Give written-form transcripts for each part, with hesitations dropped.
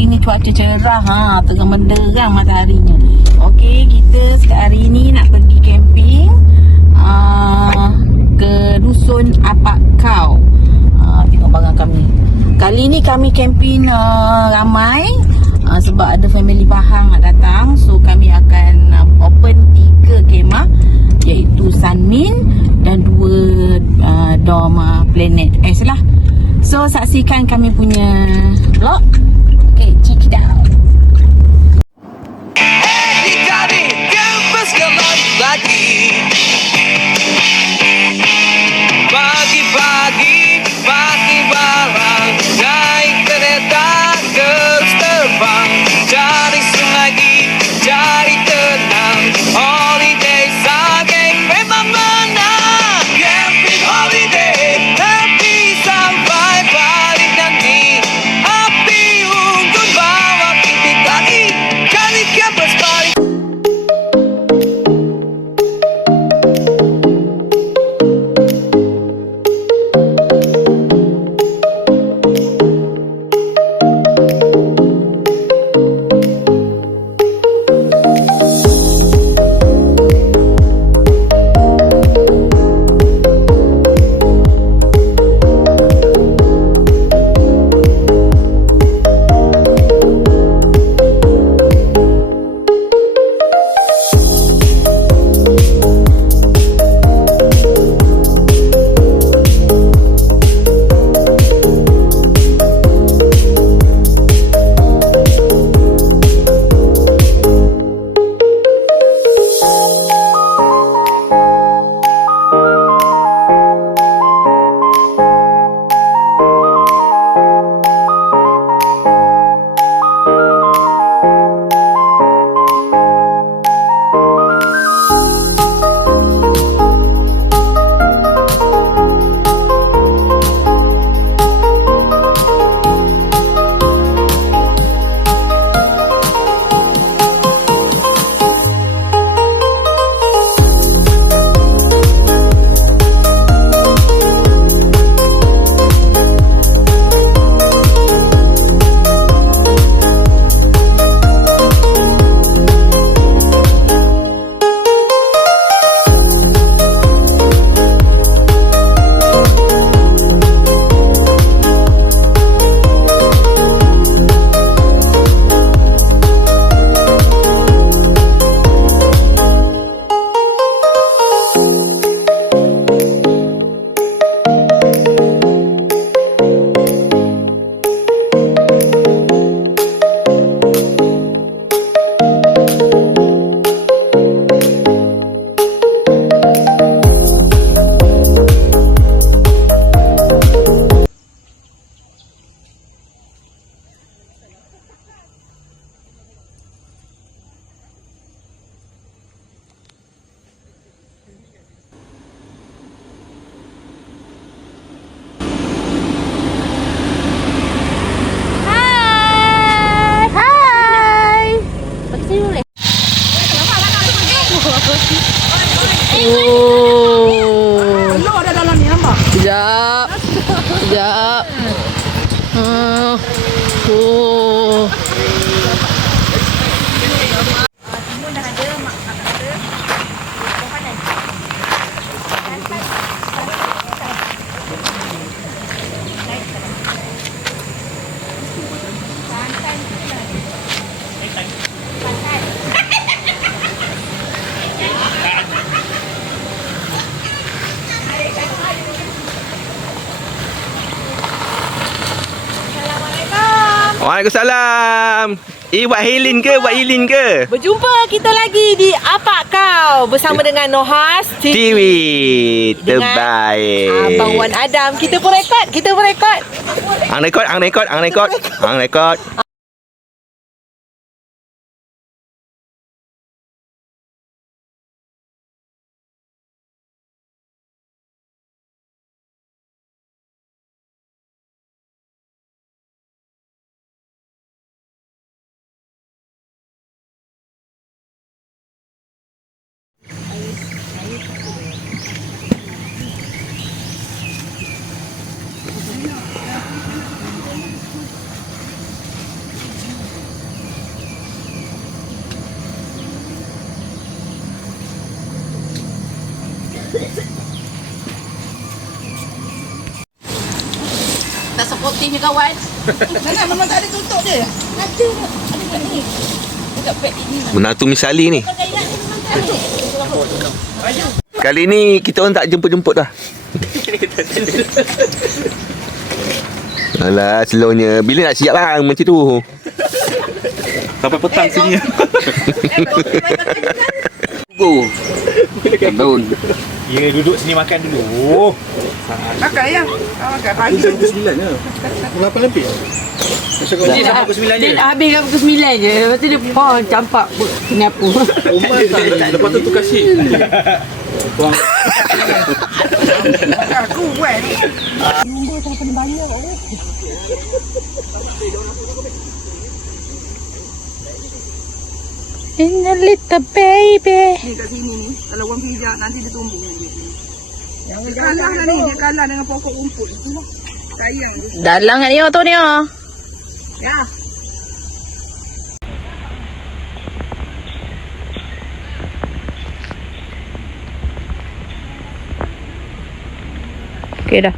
hari ni cuaca cerah, tengah menderang mataharinya. Okey, kita hari ni nak pergi camping ke dusun Apak Kau. Tengok barang kami. Kali ni kami camping ramai sebab ada family Pahang nak datang. So kami akan open 3 kemah, iaitu Sunmin dan 2 Dom Planet S lah. So saksikan kami punya vlog. Okay, check it out. Pagi-pagi pagi barang naik kereta terus terbang, cari sungai cari tenang, holiday saking memang menang. Camping holiday happy sampai balik nanti, api unggun bawa pipi lagi kali campus balik. Sekejap. Waalaikumsalam. Buat healing ke? Buat healing ke? Berjumpa kita lagi di Apak Kau bersama dengan Nohas TV terbaik. Abang Wan Adam. Kita pun rekod. Ang rekod. tak supportive ni kawan. Mana memang tak ada tutup dia. Ada kat ni. Dekat beg ni. Menantu Misali ni. Kali ni kita orang tak jemput-jemput dah. Alah, slownya. Bila nak siap bang macam tu? Sampai petang sini. Tahun. Ya, duduk sini makan dulu. Makan ayam. Makan pagi. Pukul 9 je. Pukul 8 lebih. Dia sampai pukul 9 je. Dia dah habis kat pukul 9 je. Lepas tu dia campak kenapa. Umar tak. Lepas tu tu kasih. Aku buat. In a little baby. Ni kat sini ni. Kalau orang pijak nanti dia tumbuh. Dia kalah lah ni. Dia kalah dengan pokok rumput. Itulah. Sayang tu. Dalang kat dia tu ni. Ya. Okey dah.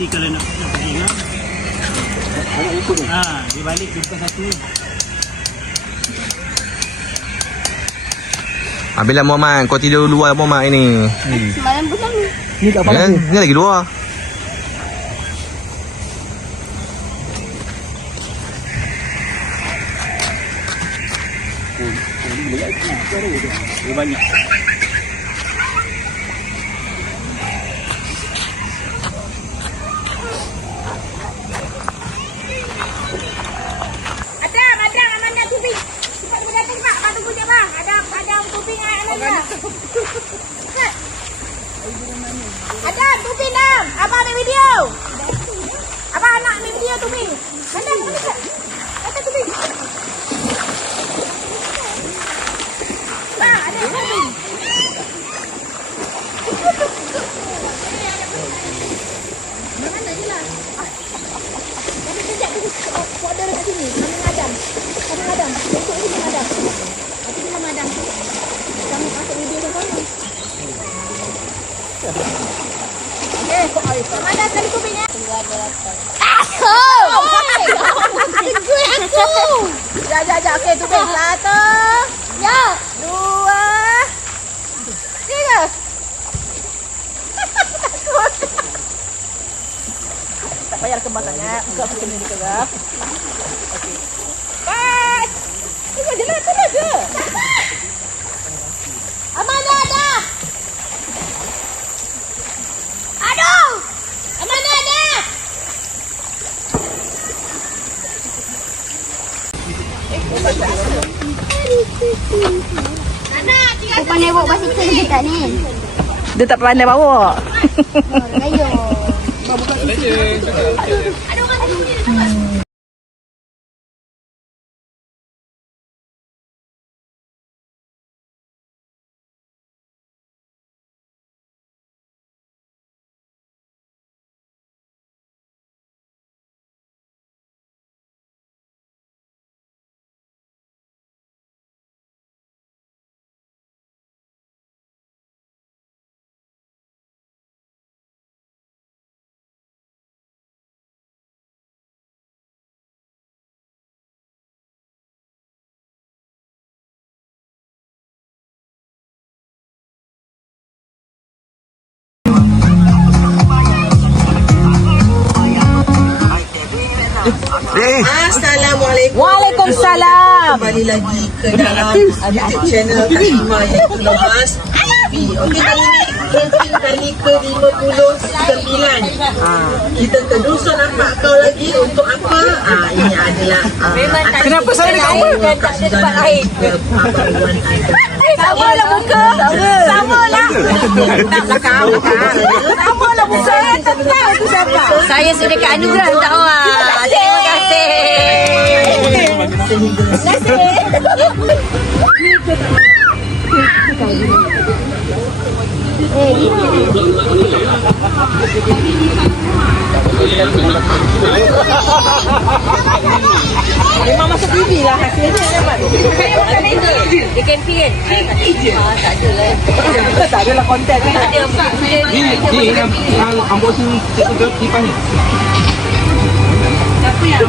Nanti kalau nak pergi kan. Dia balik jumpa satu. Habislah Muhammad, kau tidur luar Muhammad ini. Semalam pun Ni tak apa. Ni lagi luar. Dia banyak. Adam, mana tubing? Cepat berdatang Pak. Abang tunggu je bang. Adam tubing Adam. Adam, tubing Adam. Abang ambil video. Abang nak ambil video tubing. Adam, mana? Ada tubing. Bang, ada tubing. Mana je lah. Mana sekali tubingnya? Aku! Gue aku! Ya. Okey, tubing. 1. Ya. 2. 3. Takut. Tak payah kembang sangat. Buka macam ni ke. Okey. Bye. Tunggu je lah. Tunggu je. Amanda dah. Aduh. Amanda dah. Aku pandai bawa basikal dekat ni. Dia tak pandai bawa. Ayo. Assalamualaikum. Waalaikumsalam. Kembali lagi ke dalam YouTube channel Kak Ima iaitu Lemas TV. Okey, kali ni ke-59. Kita terdusun nampak kau lagi untuk apa? Ini adalah Kenapa saya dekat rumah? tak ada tempat lain. Sama lah muka. Sama lah. Tak belakang. Sama lah muka. Tak tahu tu siapa. Saya sudah dekat anugerah tak awak. Terima kasih. Memang masuk TV lah hasilnya dapat. Dia camping kan? Tak ada lah. Tak adalah konten. Tak ada. Ni yang unboxing kipas ni. Siapa yang?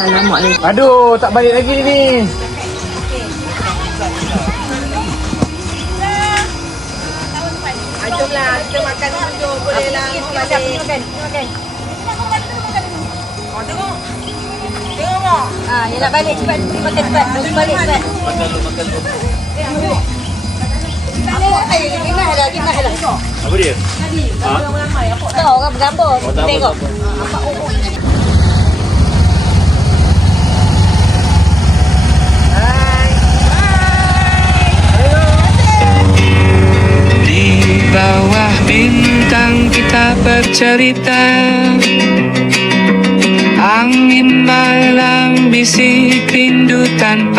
Assalamualaikum. Aduh, tak balik lagi ni. Jomlah, kita makan dulu. Boleh lah. Makan. Yang nak balik cepat. Makan cepat. Terus balik cepat. Gimana lah. Apa dia? Tahu orang bergambar. Tengok. Di bawah bintang kita bercerita, angin malam bisik rindu tanpa